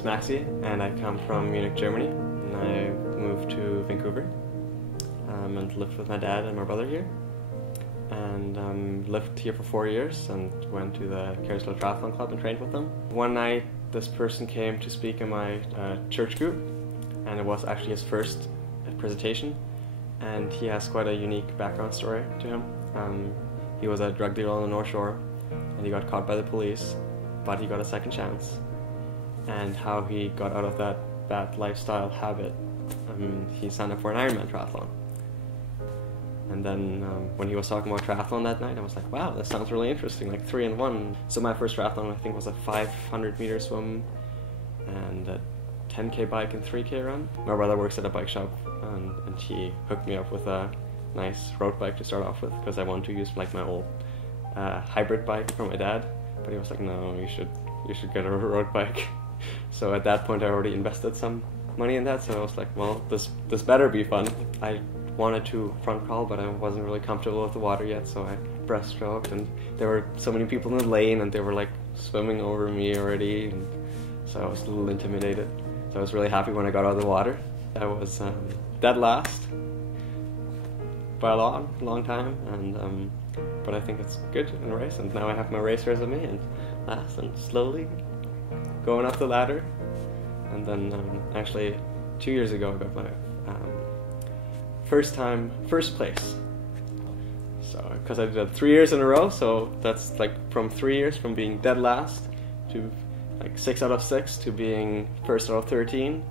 is Maxi, and I come from Munich, Germany, and I moved to Vancouver and lived with my dad and my brother here, and lived here for 4 years and went to the Triathlon Club and trained with them. One night this person came to speak in my church group, and it was actually his first presentation, and he has quite a unique background story to him. He was a drug dealer on the North Shore, and he got caught by the police, but he got a second chance, and how he got out of that bad lifestyle habit. He signed up for an Ironman triathlon. And then when he was talking about triathlon that night, I was like, wow, that sounds really interesting, like 3 in 1. So my first triathlon, I think, was a 500-meter swim and a 10K bike and 3K run. My brother works at a bike shop, and he hooked me up with a nice road bike to start off with, because I wanted to use like my old hybrid bike from my dad. But he was like, no, you should get a road bike. So at that point I already invested some money in that, so I was like, well, this better be fun. I wanted to front crawl, but I wasn't really comfortable with the water yet, so I breaststroked, and there were so many people in the lane and they were like swimming over me already, and so I was a little intimidated. So I was really happy when I got out of the water. I was dead last by a long time, and but I think it's good in a race, and now I have my race resume, and last and slowly going up the ladder. And then actually 2 years ago I got my first place. So because I did it 3 years in a row, so that's like from 3 years from being dead last to like 6 out of 6 to being first out of 13.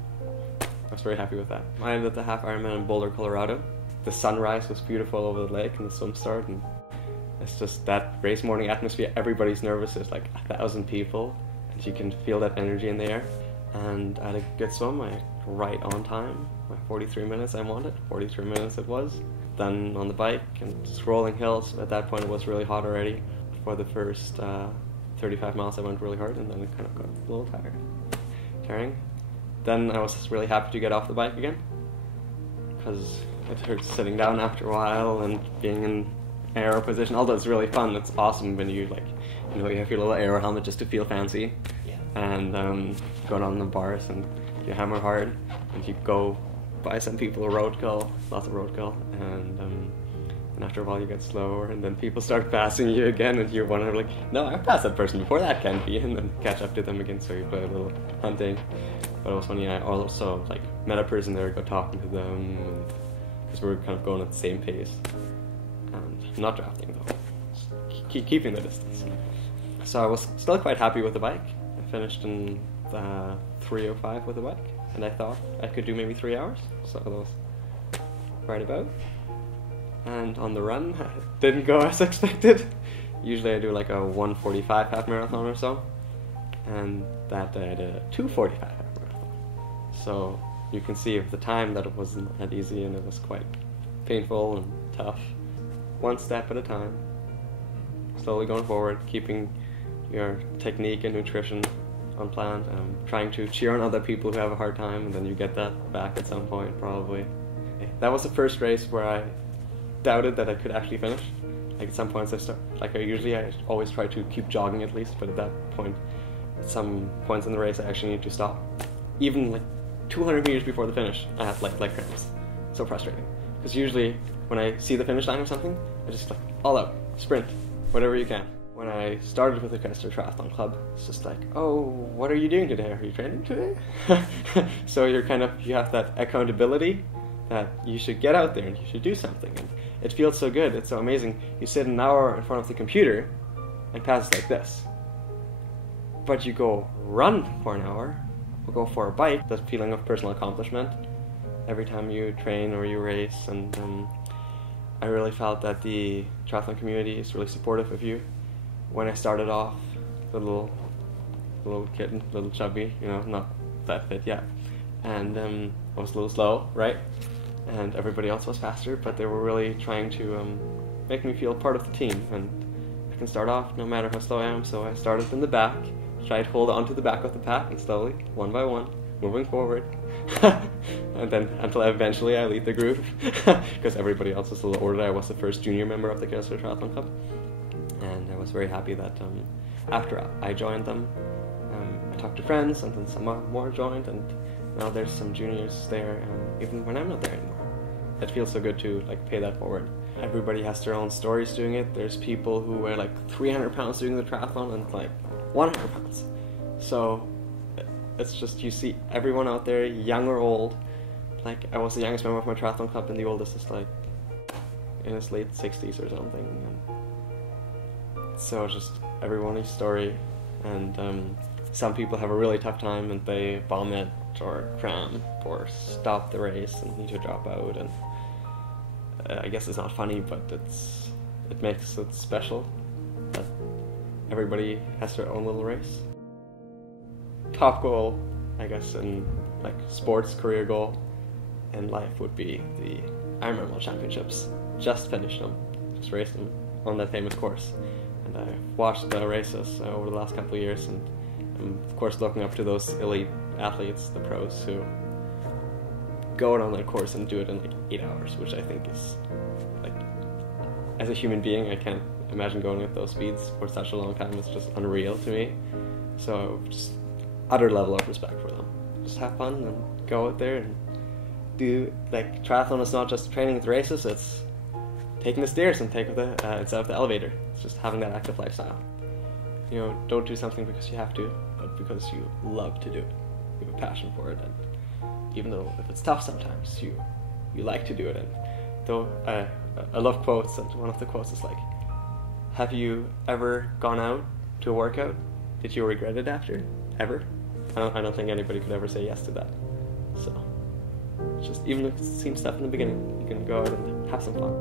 I was very happy with that. I ended the half Ironman in Boulder, Colorado. The sunrise was beautiful over the lake and the swim start, and it's just that race morning atmosphere. Everybody's nervous. There's like 1,000 people, and you can feel that energy in the air. And I had a good swim. I right on time. My 43 minutes I wanted. 43 minutes it was. Then on the bike and just rolling hills. At that point it was really hot already. For the first 35 miles I went really hard, and then it kind of got a little tiring. Then I was really happy to get off the bike again, because it hurts sitting down after a while and being in aero position. Although it's really fun, it's awesome when you you have your little aero helmet just to feel fancy. Yeah. And going on the bars and you hammer hard, and you go by some people roadkill, lots of roadkill, and after a while you get slower, and then people start passing you again, and you want to no, I passed that person before, that can't be, and then catch up to them again, so you play a little hunting. But it was funny, I also met a person there, got talking to them, because we were kind of going at the same pace, and not drafting though, just keeping the distance. So I was still quite happy with the bike. I finished in 3:05 with the bike, and I thought I could do maybe 3 hours, so that was right about. And on the run, it didn't go as expected. Usually I do like a 1:45 half marathon or so, and that day I did a 2:45 half marathon. So you can see with the time that it wasn't that easy, and it was quite painful and tough. One step at a time, slowly going forward, keeping your technique and nutrition on plan, trying to cheer on other people who have a hard time, and then you get that back at some point probably. That was the first race where I doubted that I could actually finish. At some points I always try to keep jogging at least, but at that point, at some points in the race I actually need to stop. Even 200 meters before the finish, I had leg cramps. So frustrating. Because usually when I see the finish line or something, I just all out, sprint, whatever you can. When I started with the Triathlon Club, it's just oh, what are you doing today? Are you training today? So you have that accountability that you should get out there and you should do something. And it feels so good, it's so amazing. You sit an hour in front of the computer and pass like this. But you go run for an hour, or go for a bike, that feeling of personal accomplishment every time you train or you race. And I really felt that the triathlon community is really supportive of you. When I started off, the little kitten, little chubby, not that fit yet, and I was a little slow, right? And everybody else was faster, but they were really trying to make me feel part of the team, and I can start off no matter how slow I am. So I started in the back, tried to hold on to the back of the pack, and slowly, one by one, moving forward, and then until eventually I lead the group, because everybody else was a little older. I was the first junior member of the Triathlon Club. And I was very happy that after I joined them, I talked to friends, and then some more joined, and now there's some juniors there, and even when I'm not there anymore. It feels so good to like pay that forward. Everybody has their own stories doing it. There's people who weigh like 300 pounds doing the triathlon and like 100 pounds. So it's just, you see everyone out there, young or old. Like, I was the youngest member of my triathlon club, and the oldest is like in his late 60s or something. And so it's just everyone's story. And some people have a really tough time and they vomit or cramp or stop the race and need to drop out. And I guess it's not funny, but it makes it special that everybody has their own little race. Top goal, I guess, in like sports career goal in life would be the Ironman World Championships. Just finish them, just race them on that famous course. And I watched the races over the last couple of years, and I'm of course looking up to those elite athletes, the pros, who go out on that course and do it in like 8 hours, which I think is, like, as a human being, I can't imagine going at those speeds for such a long time. It's just unreal to me. So just utter level of respect for them. Just have fun and go out there and do, like, triathlon is not just training at the races, it's taking the stairs and taking the instead of the elevator. It's just having that active lifestyle. You know, don't do something because you have to, but because you love to do it. You have a passion for it, and even though if it's tough sometimes, you like to do it. And though I love quotes, and one of the quotes is like, "Have you ever gone out to a workout? Did you regret it after? Ever?" I don't think anybody could ever say yes to that. So, it's just, even if it seems tough in the beginning, you can go out and have some fun.